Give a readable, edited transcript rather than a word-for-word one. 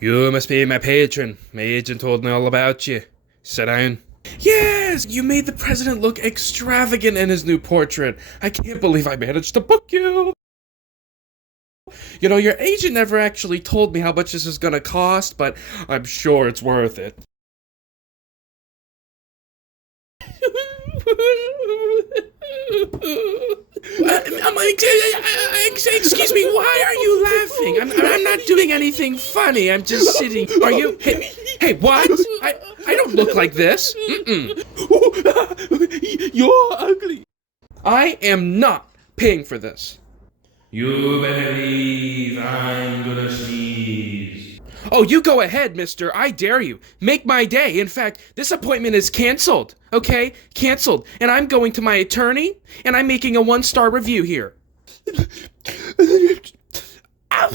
You must be my patron. My agent told me all about you. Sit down. Yes, you made the president look extravagant in his new portrait. I can't believe I managed to book you. You know, your agent never actually told me how much this is gonna cost, but I'm sure it's worth it. Excuse me, why are you laughing? I'm not doing anything funny. I'm just sitting. Are you? Hey, what? I don't look like this. Mm-mm. You're ugly. I am not paying for this. You better leave. I'm gonna sneeze. Oh, you go ahead, mister. I dare you. Make my day. In fact, this appointment is canceled. Okay? Canceled. And I'm going to my attorney, and I'm making a 1-star review here. Ow!